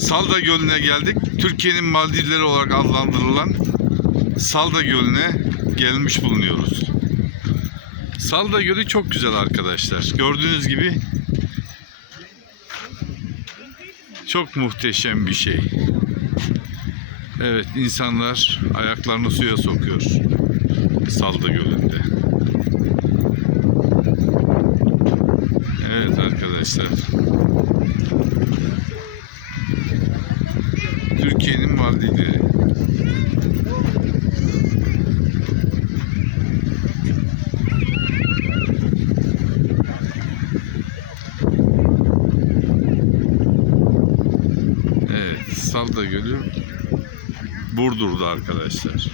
Salda Gölü'ne geldik. Türkiye'nin Maldivleri olarak adlandırılan Salda Gölü'ne gelmiş bulunuyoruz. Salda Gölü çok güzel arkadaşlar. Gördüğünüz gibi çok muhteşem bir şey. Evet, insanlar ayaklarını suya sokuyor Salda Gölü'nde. Evet arkadaşlar. Türkiye'nin Maldivleri. Evet, Salda Gölü Burdur'da arkadaşlar.